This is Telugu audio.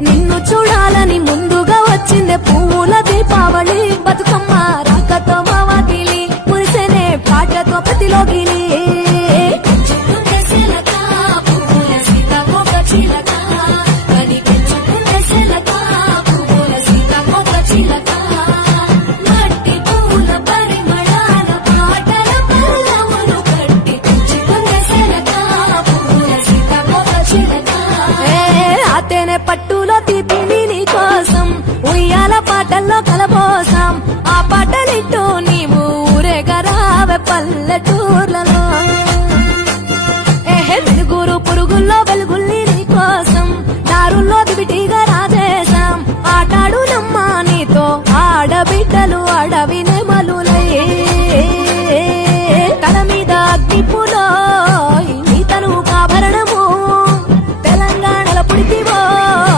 నిన్ను చూడాలని ముందుగా వచ్చిందే పువ్వుల దీపావళి బతుకమ్మ రాకతో మావాటిలి మురిసెనే పాటతో పతిలోగిలి పట్టులో తీపిని నీ కోసం ఉయ్యాల పాటల్లో కలబోసాం ఆ పాటలిట్టు నీవు ఊరేగరావే పల్లెటూరు